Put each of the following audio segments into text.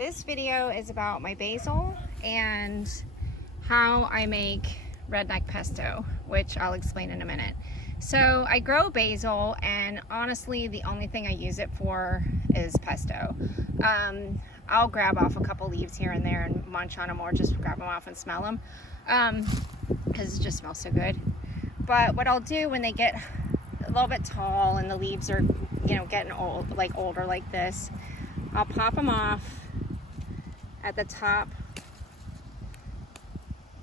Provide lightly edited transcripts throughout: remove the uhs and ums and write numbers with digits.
This video is about my basil and how I make redneck pesto, which I'll explain in a minute. So I grow basil, and honestly the only thing I use it for is pesto. I'll grab off a couple leaves here and there and munch on them, or just grab them off and smell them because it just smells so good. But what I'll do when they get a little bit tall and the leaves are, you know, getting old, like older like this, I'll pop them off at the top.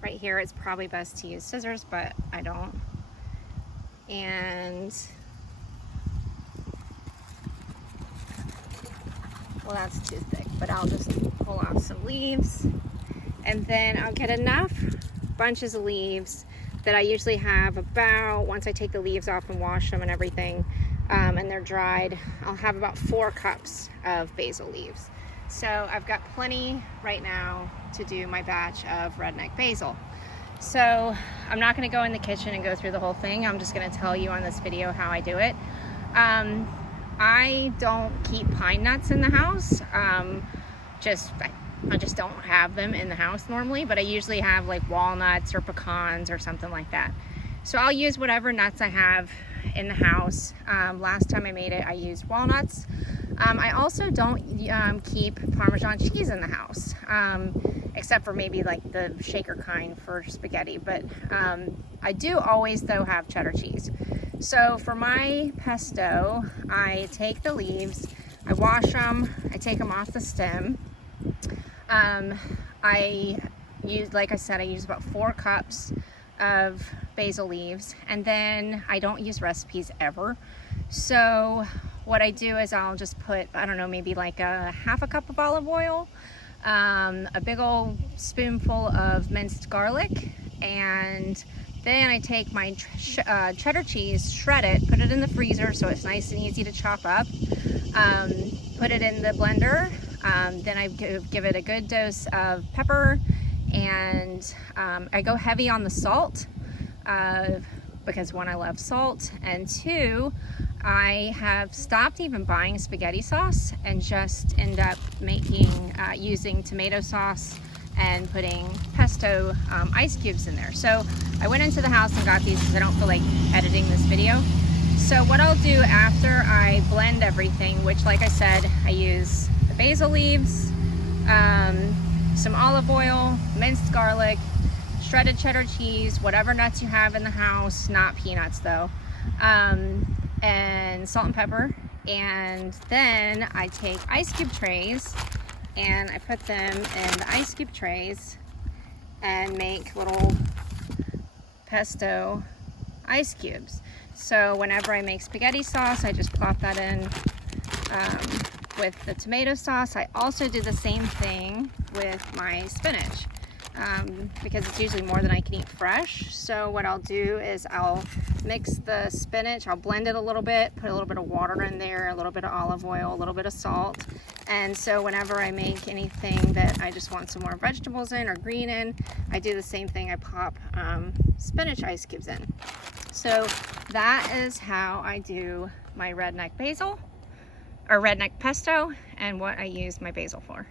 Right here, it's probably best to use scissors, but I don't. And well, that's too thick, but I'll just pull off some leaves, and then I'll get enough bunches of leaves that I usually have about, once I take the leaves off and wash them and everything, and they're dried, I'll have about 4 cups of basil leaves. So I've got plenty right now to do my batch of redneck basil. So I'm not going to go in the kitchen and go through the whole thing. I'm just going to tell you on this video how I do it. I don't keep pine nuts in the house. I just don't have them in the house normally, but I usually have like walnuts or pecans or something like that. So I'll use whatever nuts I have in the house. Last time I made it, I used walnuts. I also don't keep Parmesan cheese in the house, except for maybe like the shaker kind for spaghetti, but I do always though have cheddar cheese. So for my pesto, I take the leaves, I wash them, I take them off the stem. I use, like I said, I use about 4 cups of basil leaves, and then I don't use recipes ever. So what I do is I'll just put, I don't know, maybe like a half a cup of olive oil, a big old spoonful of minced garlic, and then I take my cheddar cheese, shred it, put it in the freezer so it's nice and easy to chop up, put it in the blender, then I give it a good dose of pepper, and I go heavy on the salt, because 1, I love salt, and 2, I have stopped even buying spaghetti sauce and just end up making, using tomato sauce and putting pesto ice cubes in there. So I went into the house and got these because I don't feel like editing this video. So what I'll do after I blend everything, which like I said, I use the basil leaves, some olive oil, minced garlic, shredded cheddar cheese, whatever nuts you have in the house, not peanuts though, and salt and pepper. And then I take ice cube trays and I put them in the ice cube trays and make little pesto ice cubes. So whenever I make spaghetti sauce, I just plop that in with the tomato sauce. I also do the same thing with my spinach. Because it's usually more than I can eat fresh. So what I'll do is I'll mix the spinach, I'll blend it a little bit, put a little bit of water in there, a little bit of olive oil, a little bit of salt. And so whenever I make anything that I just want some more vegetables in or green in, I do the same thing. I pop spinach ice cubes in. So that is how I do my redneck basil, or redneck pesto, and what I use my basil for.